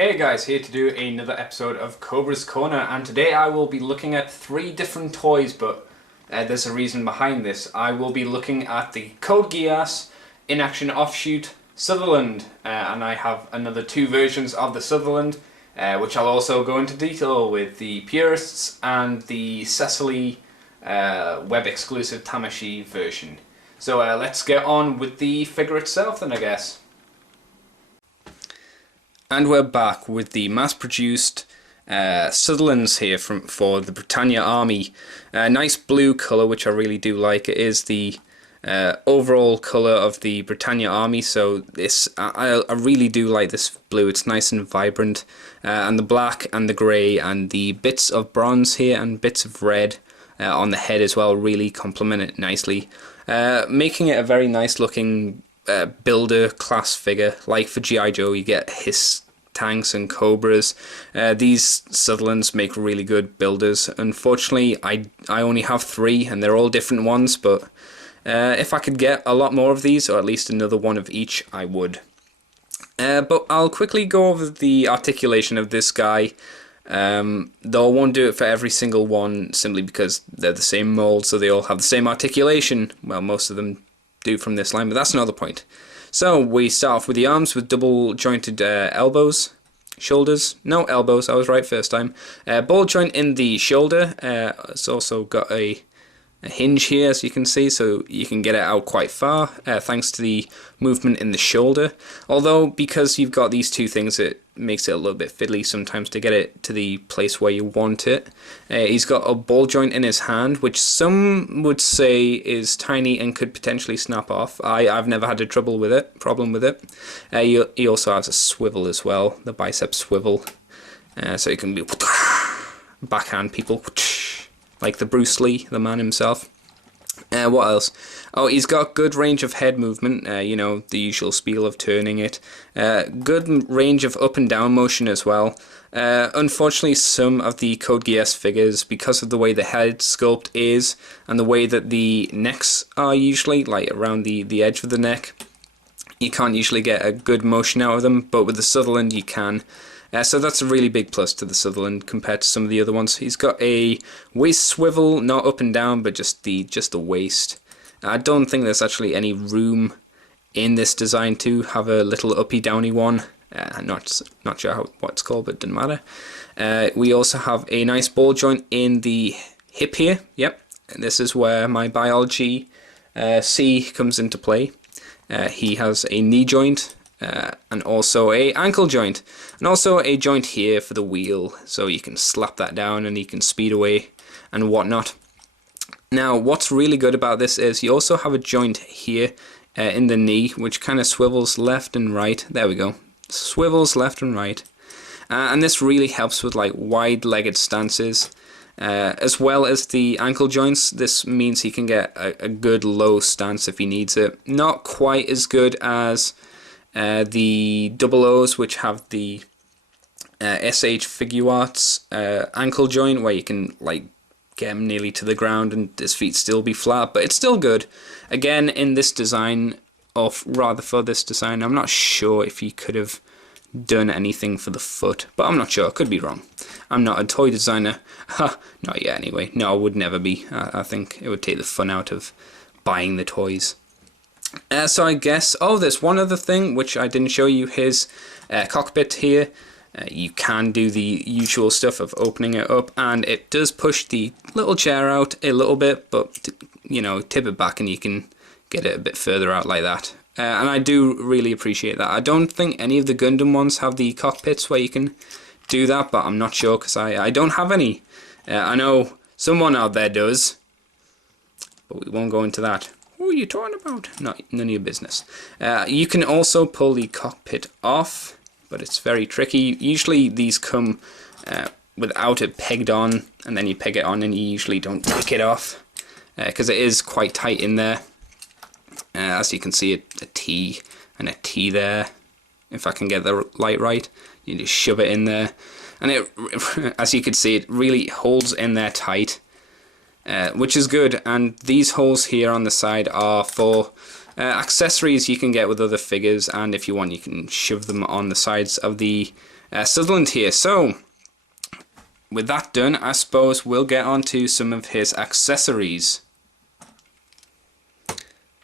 Hey guys, here to do another episode of Cobra's Corner, and today I will be looking at 3 different toys, but there's a reason behind this. I will be looking at the Geass, inaction offshoot Sutherland, and I have another 2 versions of the Sutherland, which I'll also go into detail with the Purists and the Cecily web exclusive Tamashii version. So let's get on with the figure itself then, I guess. And we're back with the mass-produced Sutherlands here for the Britannia Army. Nice blue colour, which I really do like. It is the overall colour of the Britannia Army, so this I really do like this blue. It's nice and vibrant, and the black and the grey and the bits of bronze here and bits of red on the head as well really complement it nicely, making it a very nice looking builder class figure. Like for G.I. Joe, you get his tanks and Cobras. These Sutherlands make really good builders. Unfortunately, I only have 3 and they're all different ones, but if I could get a lot more of these, or at least another one of each, I would. But I'll quickly go over the articulation of this guy, though I won't do it for every single one simply because they're the same mold, so they all have the same articulation. Well, most of them do from this line, but that's another point. So we start off with the arms with double jointed elbows, shoulders, no elbows, I was right first time. Ball joint in the shoulder. It's also got a hinge here, as you can see, so you can get it out quite far thanks to the movement in the shoulder. Although, because you've got these 2 things, it makes it a little bit fiddly sometimes to get it to the place where you want it. He's got a ball joint in his hand, which some would say is tiny and could potentially snap off. I've never had a problem with it. He also has a swivel as well, the bicep swivel, so he can be backhand people like the Bruce Lee, the man himself. What else? Oh, he's got good range of head movement, you know, the usual spiel of turning it. Good range of up and down motion as well. Unfortunately, some of the Code Geass figures, because of the way the head sculpt is, and the way that the necks are usually, like around the edge of the neck, you can't usually get a good motion out of them, but with the Sutherland you can. So that's a really big plus to the Sutherland compared to some of the other ones. He's got a waist swivel, not up and down, but just the waist. I don't think there's actually any room in this design to have a little uppy downy one. Not sure what it's called, but it doesn't matter. We also have a nice ball joint in the hip here. Yep, this is where my biology C comes into play. He has a knee joint. And also a ankle joint, and also a joint here for the wheel, so you can slap that down and you can speed away and whatnot. Now, what's really good about this is you also have a joint here in the knee, which kind of swivels left and right. There we go, swivels left and right, and this really helps with like wide-legged stances, as well as the ankle joints. This means he can get a good low stance if he needs it. Not quite as good as the double O's, which have the SH Figuarts ankle joint, where you can like get him nearly to the ground and his feet still be flat, but it's still good. Again, in this design, or rather for this design, I'm not sure if you could have done anything for the foot, but I'm not sure, I could be wrong. I'm not a toy designer, not yet anyway. No, I would never be. I think it would take the fun out of buying the toys. So I guess, oh, there's one other thing which I didn't show you, his cockpit here. You can do the usual stuff of opening it up, and it does push the little chair out a little bit, but you know, tip it back and you can get it a bit further out like that. And I do really appreciate that. I don't think any of the Gundam ones have the cockpits where you can do that, but I'm not sure because I don't have any. I know someone out there does, but we won't go into that. What are you talking about? None of your business. You can also pull the cockpit off, but it's very tricky. Usually these come without it pegged on, and then you peg it on and you usually don't take it off because it is quite tight in there. As you can see, a T and a T there. If I can get the light right, you just shove it in there. And it, as you can see, it really holds in there tight. Which is good, and these holes here on the side are for accessories you can get with other figures, and if you want you can shove them on the sides of the Sutherland here. So, with that done, I suppose we'll get on to some of his accessories.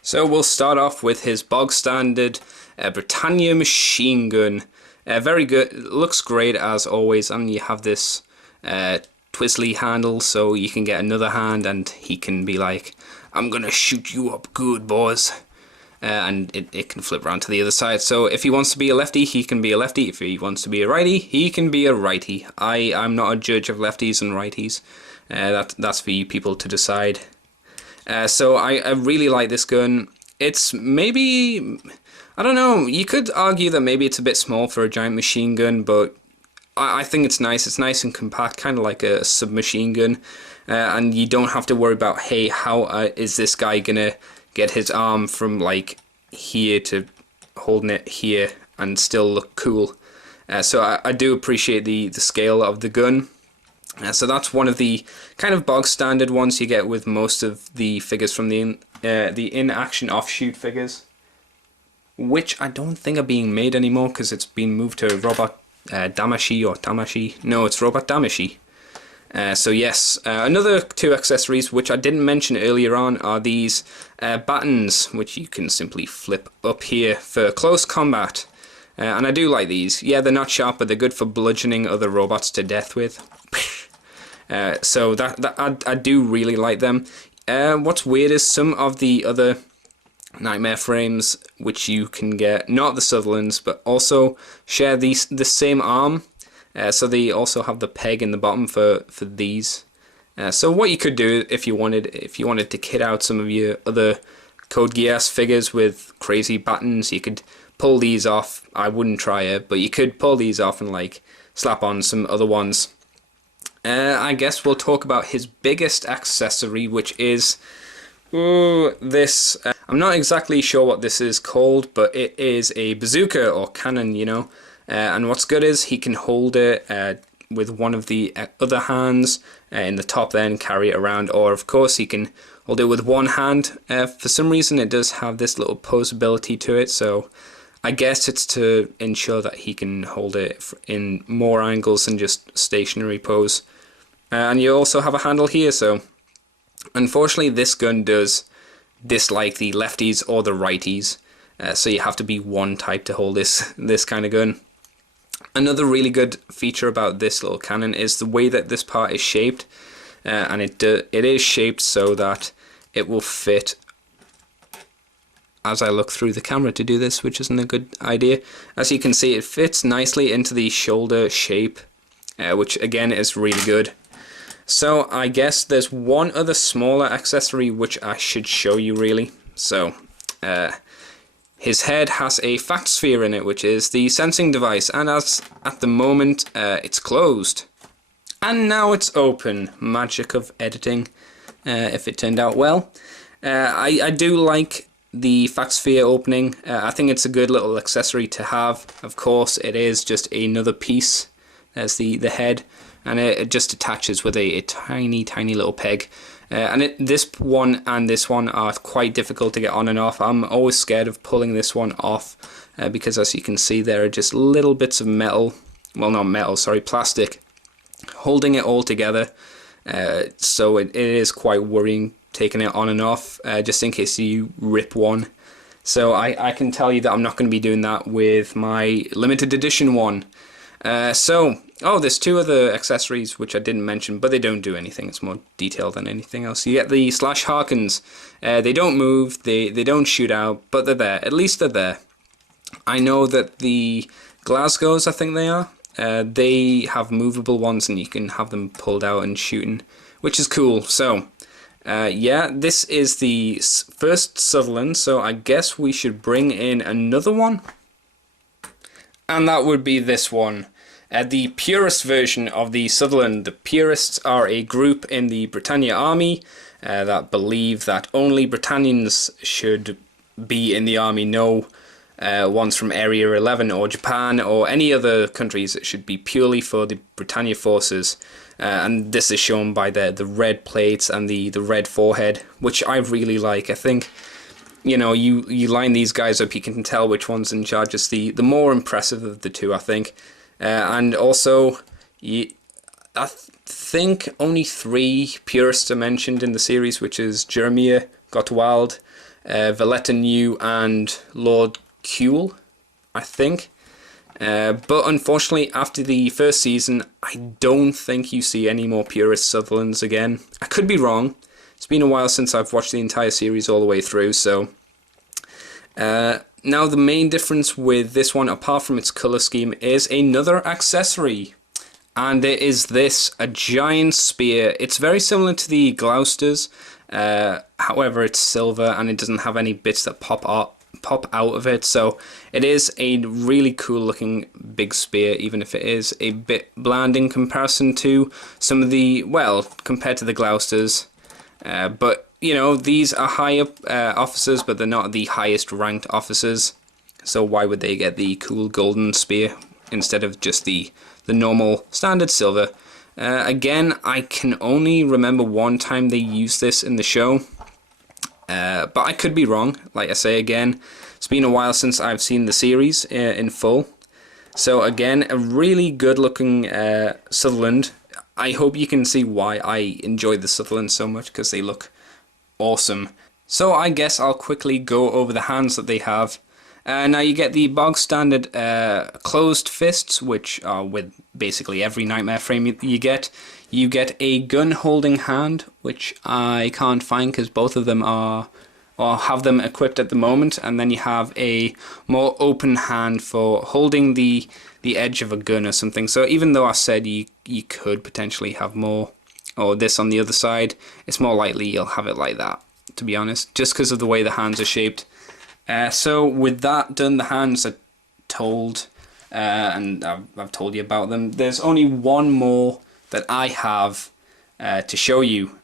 So we'll start off with his bog standard Britannia machine gun. Very good, looks great as always, and you have this twistly handle so you can get another hand and he can be like, I'm gonna shoot you up good, boys. And it can flip around to the other side. So if he wants to be a lefty, he can be a lefty. If he wants to be a righty, he can be a righty. I'm not a judge of lefties and righties. That's for you people to decide. So I really like this gun. It's maybe, I don't know, you could argue that maybe it's a bit small for a giant machine gun, but I think it's nice. It's nice and compact, kind of like a submachine gun. And you don't have to worry about, hey, how is this guy gonna get his arm from like here to holding it here and still look cool. So I do appreciate the scale of the gun. So that's one of the kind of bog standard ones you get with most of the figures from the inaction offshoot figures, which I don't think are being made anymore because it's been moved to Robot Damashi or Tamashi. No, it's Robot Damashi. So yes, another two accessories which I didn't mention earlier on are these buttons, which you can simply flip up here for close combat. And I do like these. Yeah, they're not sharp, but they're good for bludgeoning other robots to death with. So I do really like them. What's weird is some of the other Nightmare frames which you can get, not the Sutherlands, but also share the same arm. So they also have the peg in the bottom for these. So what you could do if you wanted to kit out some of your other Code Geass figures with crazy buttons, you could pull these off. I wouldn't try it, but you could pull these off and like slap on some other ones. I guess we'll talk about his biggest accessory, which is this. I'm not exactly sure what this is called, but it is a bazooka or cannon, you know. And what's good is he can hold it with one of the other hands in the top, then carry it around, or of course he can hold it with one hand. For some reason it does have this little posability to it, so I guess it's to ensure that he can hold it in more angles than just stationary pose. And you also have a handle here, so unfortunately this gun does dislike the lefties or the righties, so you have to be one type to hold this kind of gun. Another really good feature about this little cannon is the way that this part is shaped, and it is shaped so that it will fit. As I look through the camera to do this, which isn't a good idea, as you can see it fits nicely into the shoulder shape, which again is really good. So I guess there's one other smaller accessory which I should show you really. So his head has a fact sphere in it, which is the sensing device, and as at the moment it's closed. And now it's open. Magic of editing, if it turned out well. I do like the fact sphere opening. I think it's a good little accessory to have. Of course, it is just another piece. There's the head, and it just attaches with a tiny little peg. And this one and this one are quite difficult to get on and off. I'm always scared of pulling this one off because, as you can see, there are just little bits of metal, well, not metal, sorry, plastic, holding it all together. So it is quite worrying taking it on and off, just in case you rip one. So I can tell you that I'm not going to be doing that with my limited edition one. Oh, there's two other accessories which I didn't mention, but they don't do anything. It's more detailed than anything else. You get the slash Harkins. They don't move, they don't shoot out, but they're there. At least they're there. I know that the Glasgows, I think they are, they have movable ones and you can have them pulled out and shooting, which is cool. So, yeah, this is the first Sutherland, so I guess we should bring in another one. And that would be this one. The Purest version of the Sutherland. The Purists are a group in the Britannia army that believe that only Britannians should be in the army. No ones from Area 11 or Japan or any other countries. It should be purely for the Britannia forces. And this is shown by the red plates and the red forehead, which I really like. I think, you know, you line these guys up, you can tell which one's in charge. It's the more impressive of the two, I think. And also, I think only 3 purists are mentioned in the series, which is Jeremiah Gottwald, Valletta New, and Lord Kuehl, I think. But unfortunately, after the first season, I don't think you see any more Purest Sutherlands again. I could be wrong. It's been a while since I've watched the entire series all the way through, so... now the main difference with this one, apart from its colour scheme, is another accessory. And it is this, a giant spear. It's very similar to the Gloucesters, however it's silver and it doesn't have any bits that pop out of it, so it is a really cool looking big spear, even if it is a bit bland in comparison to some of the, well, compared to the Gloucesters. But, you know, these are high up officers, but they're not the highest ranked officers, so why would they get the cool golden spear instead of just the normal standard silver? Again, I can only remember one time they used this in the show, but I could be wrong. Like I say again, it's been a while since I've seen the series in full. So again, a really good looking Sutherland. I hope you can see why I enjoy the Sutherland so much, because they look awesome. So I guess I'll quickly go over the hands that they have. Now you get the bog standard closed fists, which are with basically every Nightmare frame you get. You get a gun holding hand, which I can't find because both of them are, or have them equipped at the moment. And then you have a more open hand for holding the edge of a gun or something. So even though I said you could potentially have more, or this on the other side, it's more likely you'll have it like that, to be honest, just because of the way the hands are shaped. So with that done, the hands are told, and I've told you about them. There's only one more that I have to show you.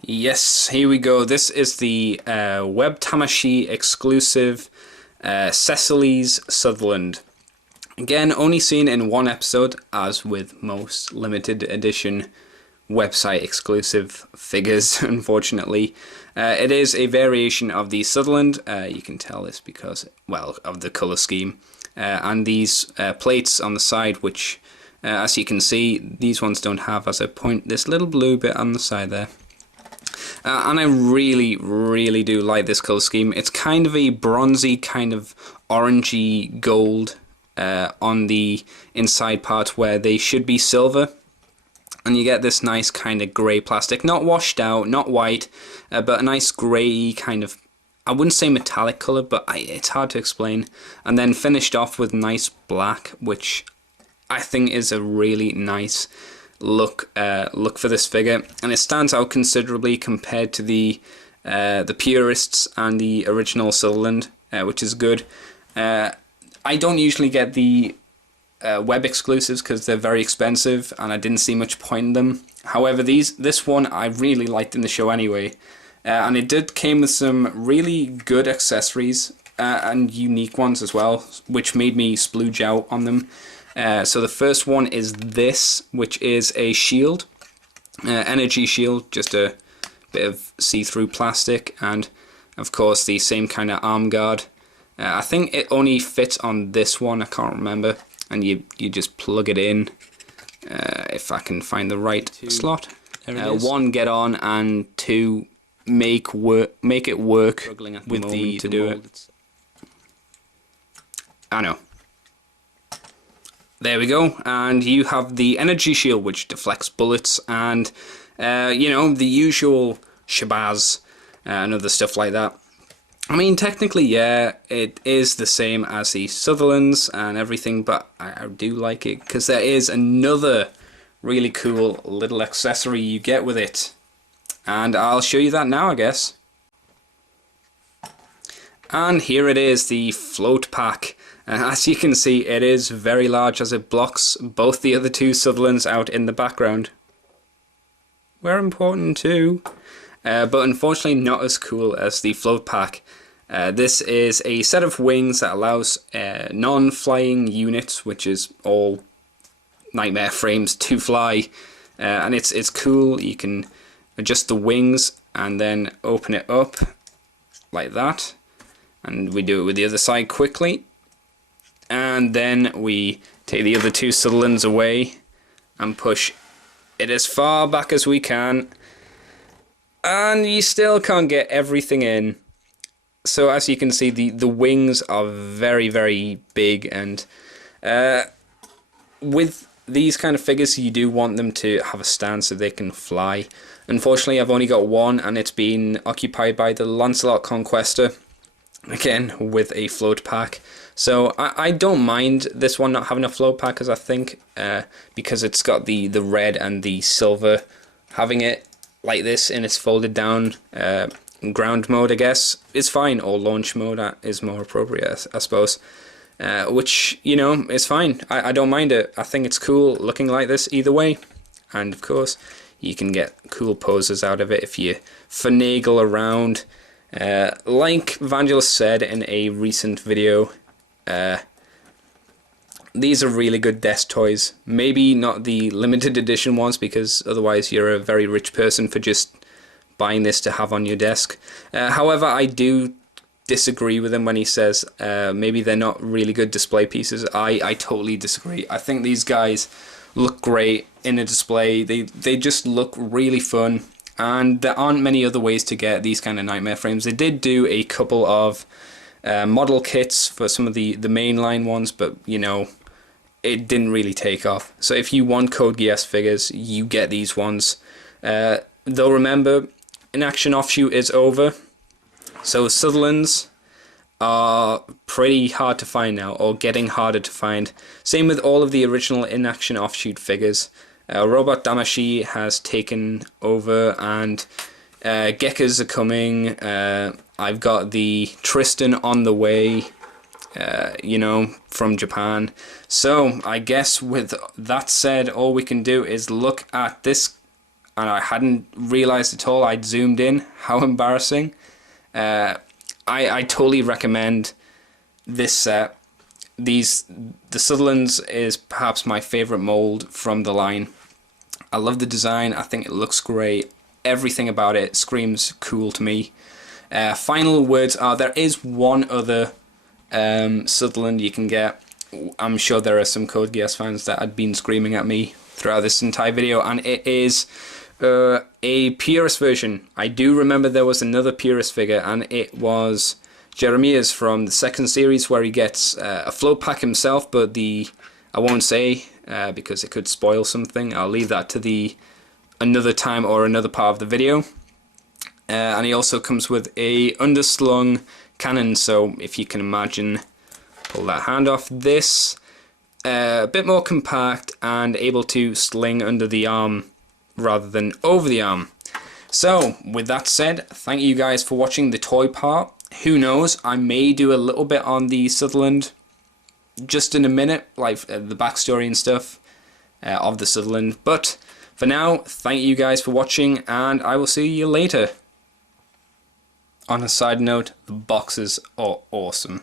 Yes, here we go. This is the Web Tamashii exclusive Cecily Sutherland. Again, only seen in one episode, as with most limited edition website exclusive figures, unfortunately. It is a variation of the Sutherland. You can tell this because, well, of the colour scheme. And these plates on the side, which, as you can see, these ones don't have, as I point this little blue bit on the side there. And I really, really do like this colour scheme. It's kind of a bronzy, kind of orangey gold on the inside part where they should be silver. And you get this nice kind of grey plastic, not washed out, not white, but a nice grey kind of, I wouldn't say metallic colour, but it's hard to explain. And then finished off with nice black, which I think is a really nice look for this figure. And it stands out considerably compared to the Purists and the original Sutherland, which is good. I don't usually get the web exclusives because they're very expensive and I didn't see much point in them. However, this one I really liked in the show anyway, and it came with some really good accessories and unique ones as well, which made me splooge out on them. So the first one is this, which is a shield, energy shield, just a bit of see-through plastic, and of course the same kind of arm guard. I think it only fits on this one, I can't remember. And you just plug it in, if I can find the right slot. One, get on, and two, make it work with the to do it. I know. There we go, and you have the energy shield, which deflects bullets, and you know, the usual shabazz and other stuff like that. I mean, technically, yeah, it is the same as the Sutherlands and everything, but I do like it because there is another really cool little accessory you get with it. And I'll show you that now, I guess. And here it is, the float pack. As you can see, it is very large as it blocks both the other two Sutherlands out in the background. We're important too. But unfortunately not as cool as the float pack. This is a set of wings that allows non-flying units, which is all Nightmare frames, to fly. And it's cool. You can adjust the wings and then open it up like that. And we do it with the other side quickly. and then we take the other two Sutherlands away and push it as far back as we can, and you still can't get everything in. So as you can see, the wings are very, very big, and with these kind of figures you do want them to have a stand so they can fly. Unfortunately, I've only got one, and it's been occupied by the Lancelot Conquestor, again with a float pack. So I don't mind this one not having a float pack, because I think because it's got the red and the silver, having it like this in its folded down ground mode, I guess, is fine, or launch mode is more appropriate, I suppose. Which, you know, is fine. I don't mind it. I think it's cool looking like this either way. And of course, you can get cool poses out of it if you finagle around. Like Vangelis said in a recent video, these are really good desk toys. Maybe not the limited edition ones, because otherwise you're a very rich person for just buying this to have on your desk. However, I do disagree with him when he says maybe they're not really good display pieces. I totally disagree. I think these guys look great in a display. They just look really fun, and there aren't many other ways to get these kind of Nightmare frames. They did do a couple of model kits for some of the mainline ones, but you know, it didn't really take off. So if you want Code Geass figures, you get these ones. Though remember, Inaction Offshoot is over, so Sutherlands are pretty hard to find now, or getting harder to find. Same with all of the original Inaction Offshoot figures. Robot Damashi has taken over, and Geckos are coming. I've got the Tristan on the way, you know, from Japan. So I guess with that said, all we can do is look at this, and I hadn't realized at all, I'd zoomed in, how embarrassing. I totally recommend this set. The Sutherlands is perhaps my favorite mold from the line. I love the design. I think it looks great. Everything about it screams cool to me. Final words are, there is one other Sutherland you can get. I'm sure there are some Code Geass fans that had been screaming at me throughout this entire video, and it is a Purest version. I do remember there was another Purest figure, and it was Jeremiah's from the second series, where he gets a float pack himself, but I won't say because it could spoil something. I'll leave that to another time or another part of the video. And he also comes with a underslung cannon, so if you can imagine, pull that hand off, this a bit more compact and able to sling under the arm rather than over the arm. So with that said, thank you guys for watching the toy part. Who knows, I may do a little bit on the Sutherland just in a minute, like the backstory and stuff of the Sutherland. But for now, thank you guys for watching, and I will see you later. On a side note, the boxes are awesome.